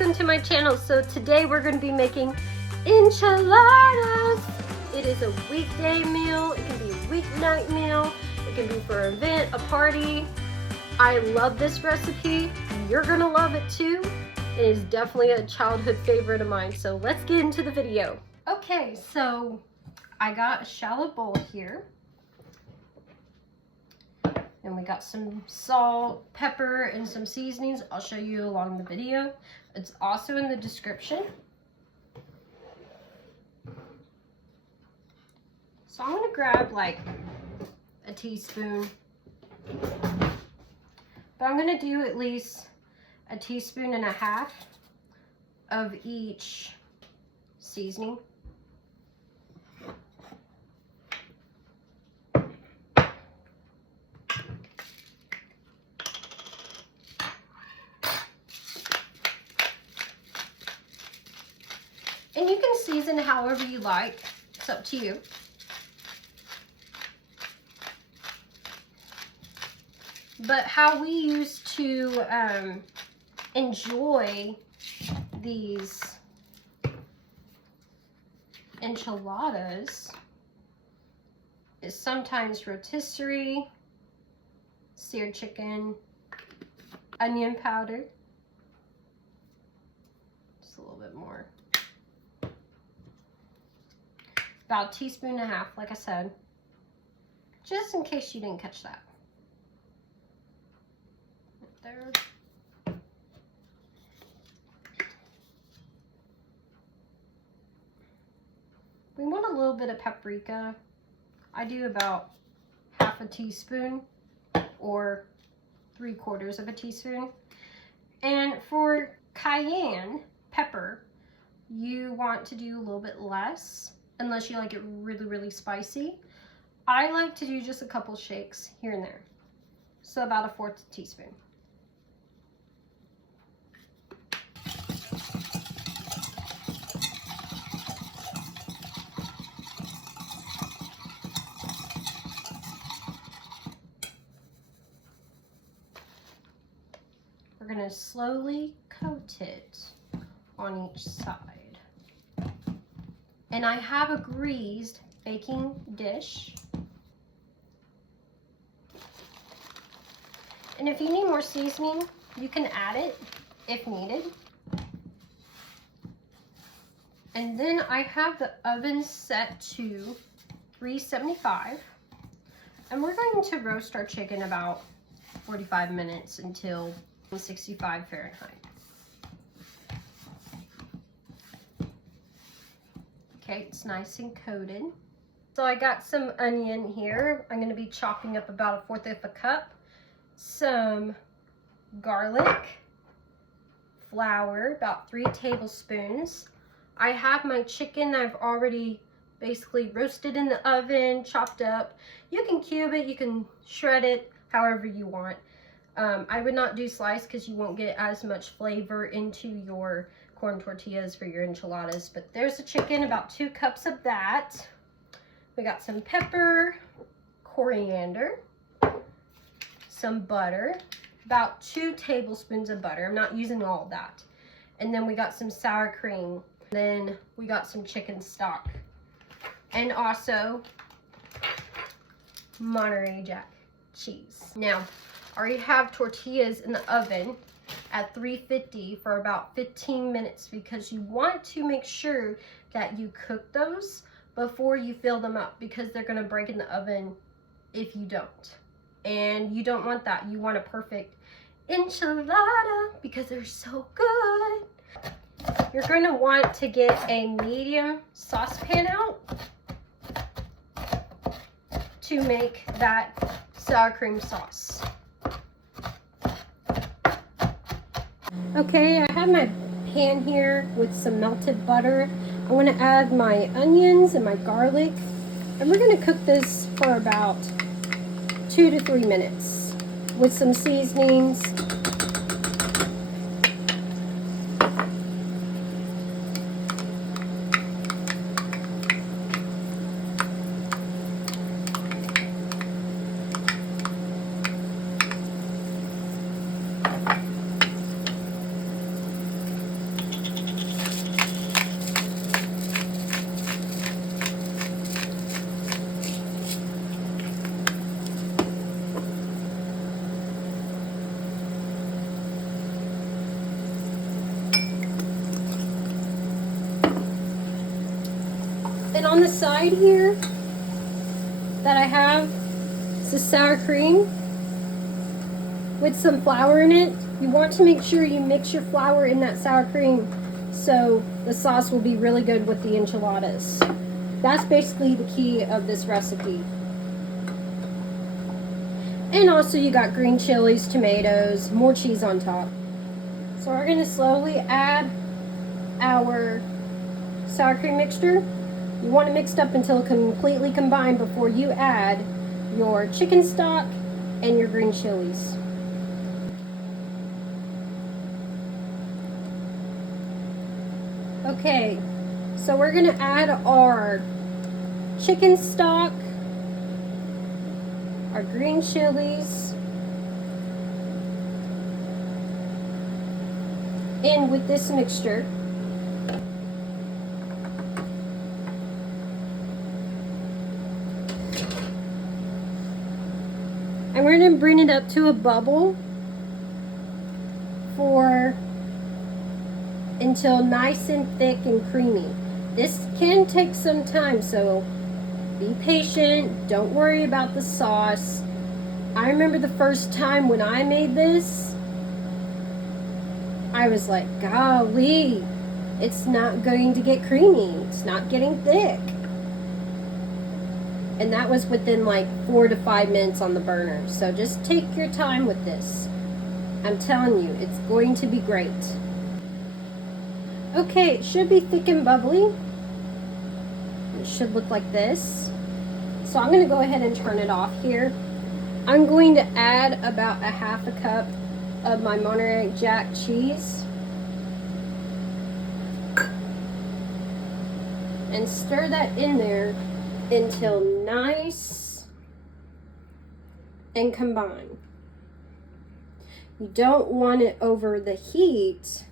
welcome to my channel. So today we're going to be making enchiladas. It is a weekday meal, it can be a weeknight meal, it can be for an event, a party. I love this recipe, you're gonna love it too. It is definitely a childhood favorite of mine, so let's get into the video. Okay, so I got a shallow bowl here. And we got some salt, pepper, and some seasonings. I'll show you along the video. It's also in the description. So I'm gonna grab like a teaspoon. But I'm gonna do at least a teaspoon and a half of each seasoning. And you can season however you like. It's up to you. But how we used to enjoy these enchiladas is sometimes rotisserie, seared chicken, onion powder, just a little bit more. About a teaspoon and a half, like I said, just in case you didn't catch that. Right there. We want a little bit of paprika. I do about half a teaspoon or 3/4 of a teaspoon. And for cayenne pepper, you want to do a little bit less, unless you like it really, really spicy. I like to do just a couple shakes here and there. So about a 1/4 teaspoon. We're gonna slowly coat it on each side. And I have a greased baking dish. And if you need more seasoning, you can add it if needed. And then I have the oven set to 375. And we're going to roast our chicken about 45 minutes until 165 Fahrenheit. Okay, it's nice and coated. So I got some onion here. I'm gonna be chopping up about 1/4 of a cup. Some garlic, flour, about 3 tablespoons. I have my chicken that I've already basically roasted in the oven, chopped up. You can cube it, you can shred it, however you want. I would not do slice because you won't get as much flavor into your corn tortillas for your enchiladas. But there's the chicken, about 2 cups of that. We got some pepper, coriander, some butter, about 2 tablespoons of butter. I'm not using all of that. And then we got some sour cream. Then we got some chicken stock. And also Monterey Jack Cheese. Now, I already have tortillas in the oven at 350 for about 15 minutes because you want to make sure that you cook those before you fill them up because they're going to break in the oven if you don't. And you don't want that. You want a perfect enchilada because they're so good. You're going to want to get a medium saucepan out to make that sour cream sauce. Okay, I have my pan here with some melted butter. I'm going to add my onions and my garlic, and we're going to cook this for about 2 to 3 minutes with some seasonings. on the side here that I have is the sour cream with some flour in it. You want to make sure you mix your flour in that sour cream so the sauce will be really good with the enchiladas. That's basically the key of this recipe. And also you got green chilies, tomatoes, more cheese on top. So we're going to slowly add our sour cream mixture. You want it mixed up until completely combined before you add your chicken stock and your green chilies. Okay, so we're going to add our chicken stock, our green chilies in with this mixture. And we're going to bring it up to a bubble until nice and thick and creamy. This can take some time, so be patient. Don't worry about the sauce. I remember the first time when I made this, I was like, golly, it's not going to get creamy. It's not getting thick. And that was within like 4 to 5 minutes on the burner. So just take your time with this. I'm telling you, it's going to be great. Okay, it should be thick and bubbly. It should look like this. So I'm going to go ahead and turn it off here. I'm going to add about a half a cup of my Monterey Jack Cheese. And stir that in there until nice and combined. You don't want it over the heat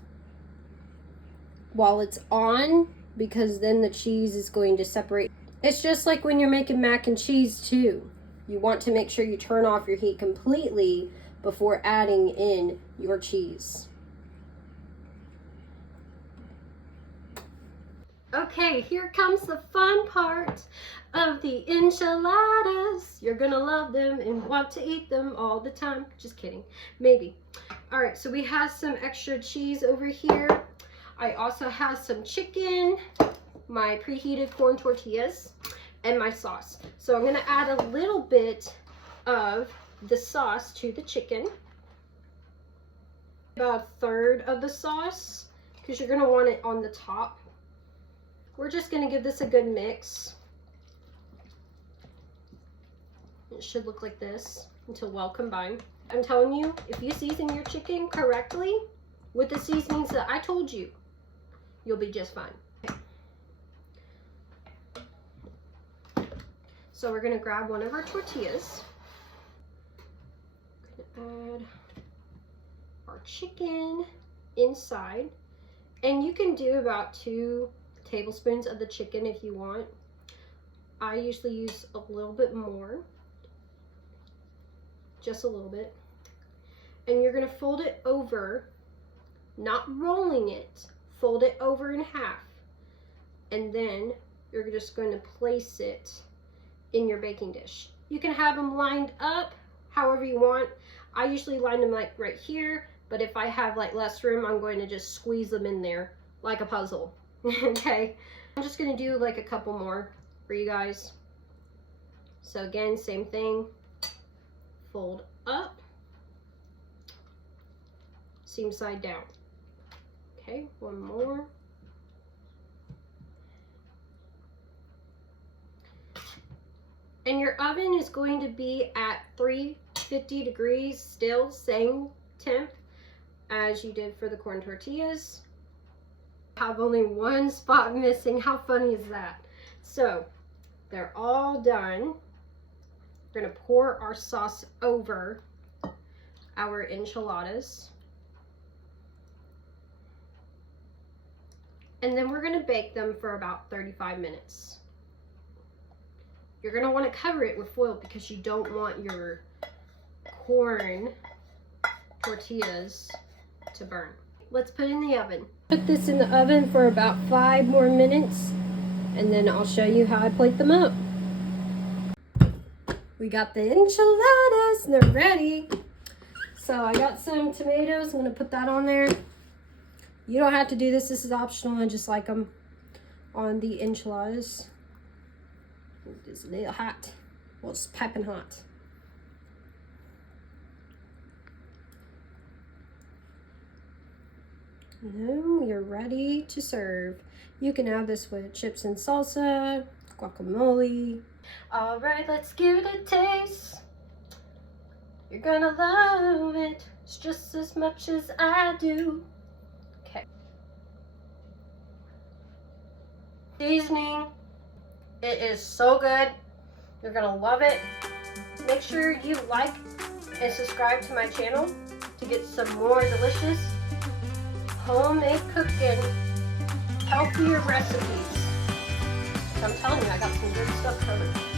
while it's on, because then the cheese is going to separate. It's just like when you're making mac and cheese too. You want to make sure you turn off your heat completely before adding in your cheese. Okay, here comes the fun part of the enchiladas. You're gonna love them and want to eat them all the time. Just kidding, maybe. All right, so we have some extra cheese over here. I also have some chicken, my preheated corn tortillas, and my sauce. So I'm gonna add a little bit of the sauce to the chicken. About a third of the sauce, because you're gonna want it on the top. We're just gonna give this a good mix. It should look like this until well combined. I'm telling you, if you season your chicken correctly with the seasonings that I told you, you'll be just fine. Okay. So we're gonna grab one of our tortillas. Gonna add our chicken inside. And you can do about 2 tablespoons of the chicken if you want. I usually use a little bit more. Just a little bit. And you're gonna fold it over, not rolling it, fold it over in half. And then you're just going to place it in your baking dish. You can have them lined up however you want. I usually line them like right here, but if I have like less room, I'm going to just squeeze them in there like a puzzle. Okay, I'm just going to do like a couple more for you guys. So again, same thing, fold up, seam side down. Okay, one more. And your oven is going to be at 350 degrees, still same temp as you did for the corn tortillas. I have only one spot missing. How funny is that? So they're all done. We're gonna pour our sauce over our enchiladas. And then we're gonna bake them for about 35 minutes. You're gonna wanna cover it with foil because you don't want your corn tortillas to burn. Let's put it in the oven. Put this in the oven for about 5 more minutes and then I'll show you how I plate them up. We got the enchiladas and they're ready. So I got some tomatoes. I'm gonna put that on there. You don't have to do this. This is optional. I just like them on the enchiladas. It's a little hot. Well, it's piping hot. And then we are ready to serve. You can have this with chips and salsa, guacamole. All right, let's give it a taste. You're gonna love it. It's just as much as I do. Okay. Seasoning. It is so good. You're gonna love it. Make sure you like and subscribe to my channel to get some more delicious homemade cooking, healthier recipes. I'm telling you, I got some good stuff covered.